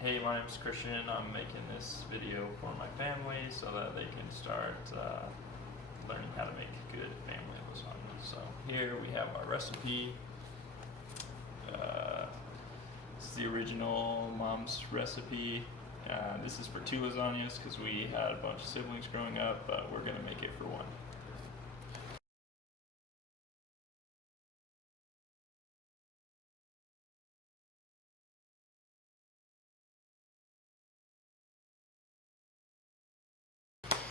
Hey, my name is Christian. I'm making this video for my family so that they can start learning how to make good family lasagna. So here we have our recipe. It's the original mom's recipe. This is for 2 lasagnas because we had a bunch of siblings growing up, but we're gonna make it for 1.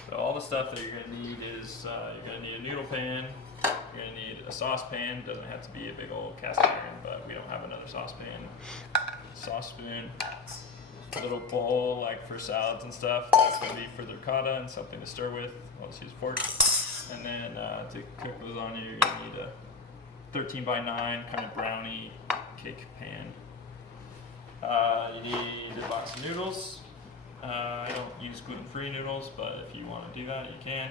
So all the stuff that you're going to need is you're going to need a noodle pan, you're going to need a saucepan. It doesn't have to be a big old cast iron, but we don't have another saucepan. Sauce spoon, a little bowl like for salads and stuff. That's going to be for the ricotta and something to stir with. I'll just use a fork. And then to cook lasagna, you're going to need a 13x9 kind of brownie cake pan. You need a box of noodles. I don't use gluten-free noodles, but if you want to do that, you can.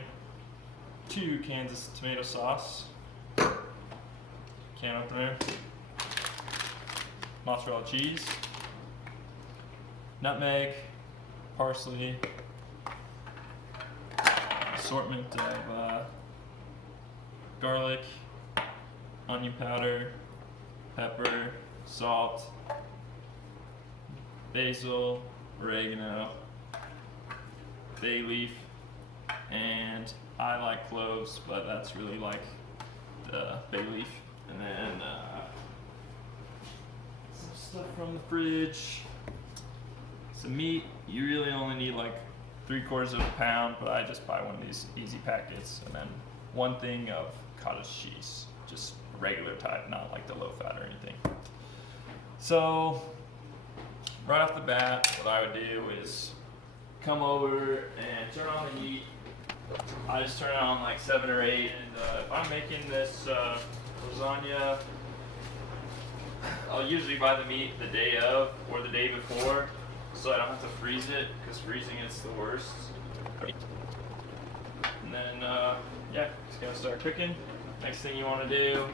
2 cans of tomato sauce, can opener, mozzarella cheese, nutmeg, parsley, assortment of garlic, onion powder, pepper, salt, basil, oregano, bay leaf, and I like cloves, but that's really like the bay leaf. And then some stuff from the fridge. Some meat. You really only need like 3/4 of a pound, but I just buy one of these easy packets. And then 1 thing of cottage cheese, just regular type, not like the low fat or anything. So right off the bat, what I would do is come over and turn on the heat. I just turn it on like 7 or 8. And if I'm making this lasagna, I'll usually buy the meat the day of or the day before, so I don't have to freeze it, because freezing it's the worst. And then, yeah, just gonna start cooking. Next thing you want to do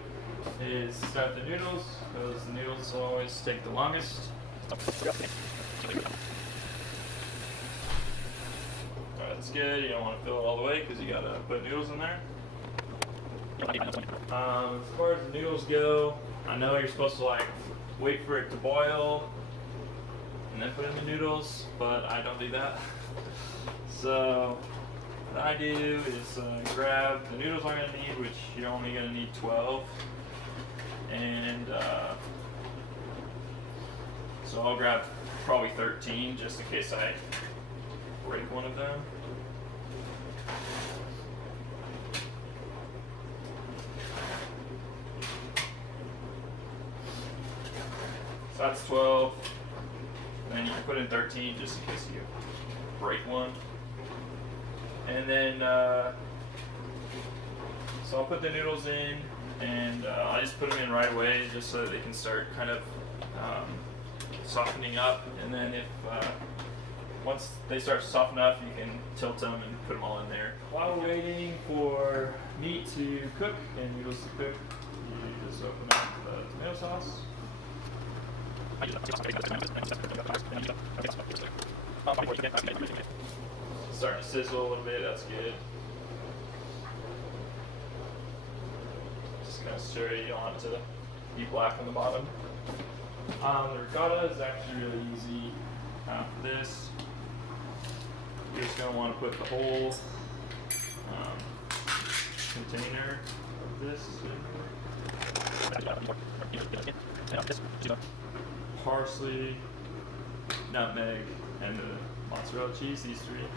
is start the noodles, because the noodles always take the longest. That's good. You don't want to fill it all the way because you gotta put noodles in there. As far as the noodles go, I know you're supposed to like wait for it to boil and then put in the noodles, but I don't do that. So what I do is grab the noodles I'm gonna need, which you're only gonna need 12, and so I'll grab probably 13 just in case I break one of them. So that's 12. And then you can put in 13 just in case you break one. And then, so I'll put the noodles in, and I just put them in right away just so that they can start kind of softening up. And then if once they start to soften up, you can tilt them and put them all in there. While we're waiting for meat to cook and noodles to cook, you just open up the tomato sauce. Starting to sizzle a little bit, that's good. Just gonna stir it, you don't want it to be black on the bottom. The ricotta is actually really easy for this. You're just going to want to put the whole container of this in. Parsley, nutmeg, and the mozzarella cheese, these 3.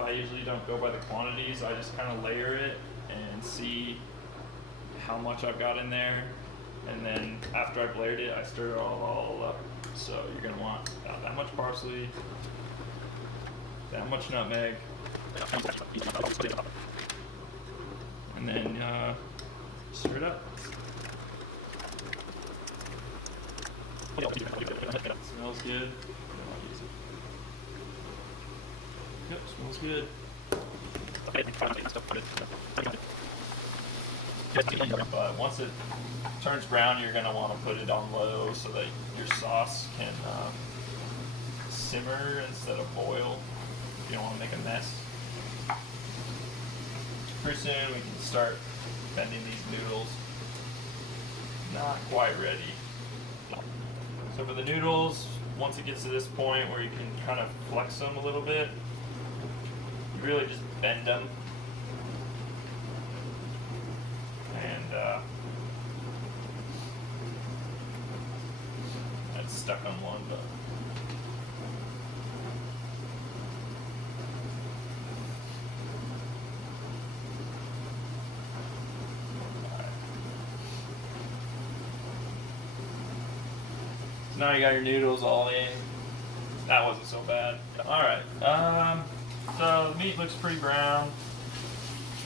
I usually don't go by the quantities, I just kind of layer it and see how much I've got in there, and then after I've layered it, I stir it all up. So you're going to want about that much parsley, that much nutmeg, and then stir it up. Smells good. Yep, smells good. But once it turns brown, you're going to want to put it on low so that your sauce can simmer instead of boil. You don't want to make a mess. Pretty soon we can start bending these noodles. Not quite ready. So for the noodles, once it gets to this point where you can kind of flex them a little bit, you really just bend them. And that's stuck on one, but now you got your noodles all in. That wasn't so bad. Alright, so the meat looks pretty brown.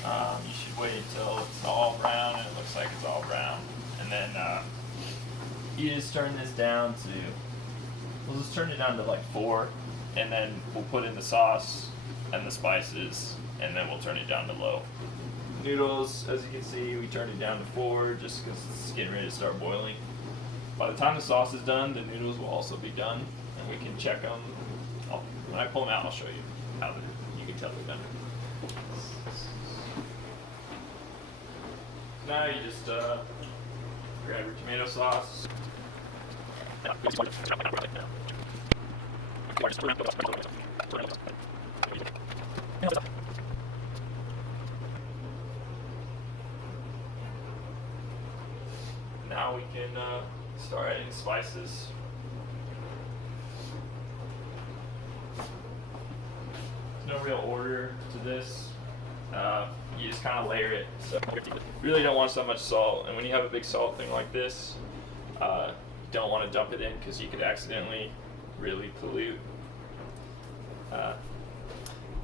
You should wait until it's all brown and it looks like it's all brown. And then you just turn this down to, we'll just turn it down to like 4, and then we'll put in the sauce and the spices, and then we'll turn it down to low. Noodles, as you can see, we turned it down to 4 just because it's getting ready to start boiling. By the time the sauce is done, the noodles will also be done, and we can check them. When I pull them out, I'll show you how you can tell they're done. Now you just grab your tomato sauce. Now we can start adding spices. There's no real order to this. You just kind of layer it. So you really don't want so much salt, and when you have a big salt thing like this, you don't want to dump it in because you could accidentally really pollute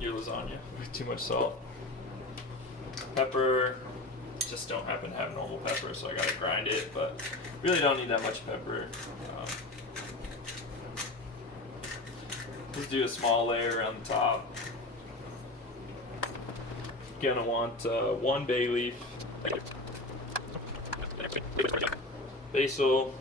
your lasagna with too much salt. Pepper, just don't happen to have normal pepper, so I gotta grind it, but really don't need that much pepper. Just do a small layer on the top. Gonna want 1 bay leaf, basil,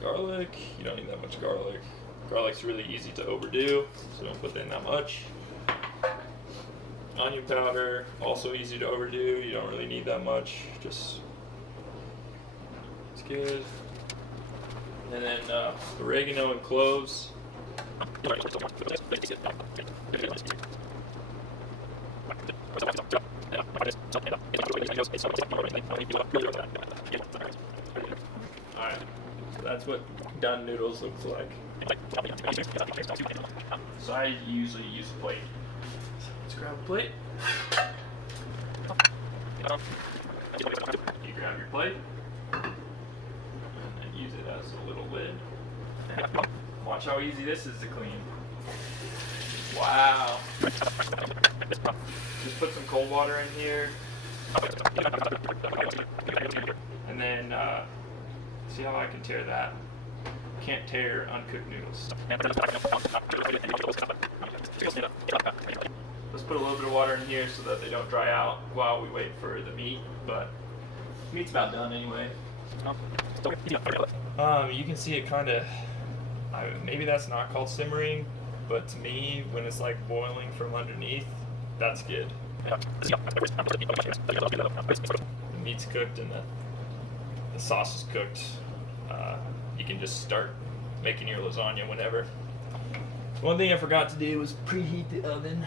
garlic. You don't need that much garlic. Garlic's really easy to overdo, so don't put in that much. Onion powder, also easy to overdo. You don't really need that much. Just it's good. And then oregano and cloves. Alright, so that's what done noodles looks like. So I usually use a plate. Let's grab a plate. You grab your plate and use it as a little lid. Watch how easy this is to clean. Wow. Just put some cold water in here. And then, see how I can tear that? Can't tear uncooked noodles. Let's put a little bit of water in here so that they don't dry out while we wait for the meat, but meat's about done anyway. You can see it kind of, maybe that's not called simmering, but to me, when it's like boiling from underneath, that's good. The meat's cooked and the sauce is cooked. You can just start making your lasagna whenever. One thing I forgot to do was preheat the oven.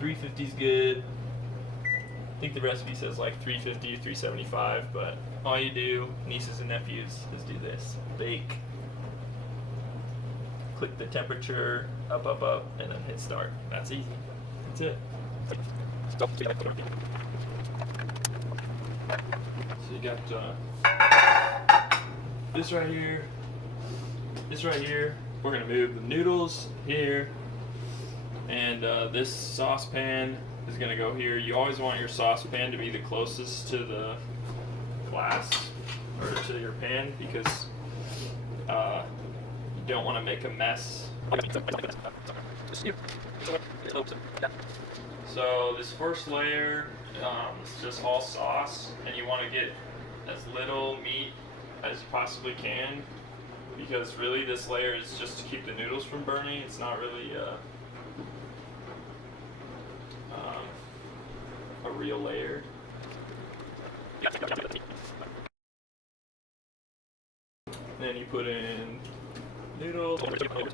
350 is good. I think the recipe says like 350 or 375, but all you do, nieces and nephews, is do this. Bake. Click the temperature, up, up, up, and then hit start. That's easy. That's it. So you got this right here, this right here. We're gonna move the noodles here, and this saucepan is gonna go here. You always want your saucepan to be the closest to the glass or to your pan because you don't want to make a mess. So this first layer is just all sauce, and you want to get as little meat as you possibly can, because really this layer is just to keep the noodles from burning. It's not really a real layer. Then you put in noodles. The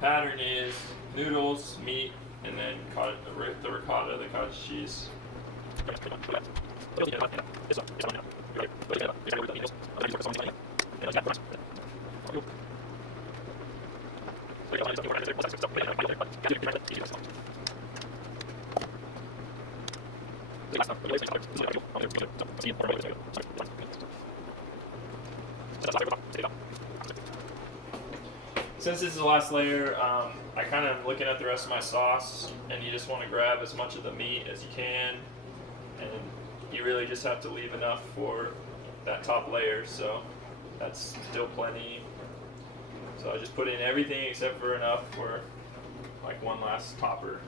pattern is noodles, meat, and then the ricotta, the cottage cheese. Since this is the last layer, I kind of am looking at the rest of my sauce, and you just want to grab as much of the meat as you can, and you really just have to leave enough for that top layer, so that's still plenty. So I just put in everything except for enough for like one last topper.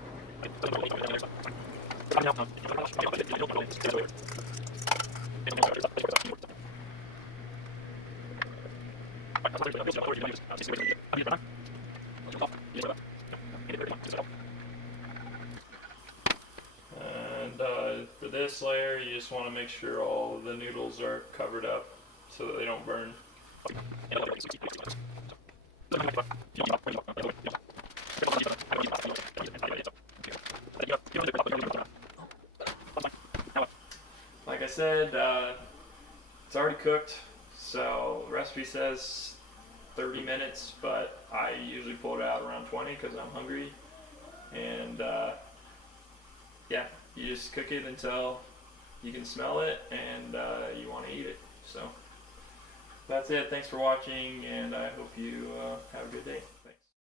And for this layer, you just want to make sure all of the noodles are covered up so that they don't burn. Like I said, it's already cooked, so the recipe says 30 minutes, but I usually pull it out around 20 because I'm hungry. And yeah, you just cook it until you can smell it and you want to eat it. So that's it. Thanks for watching, and I hope you have a good day.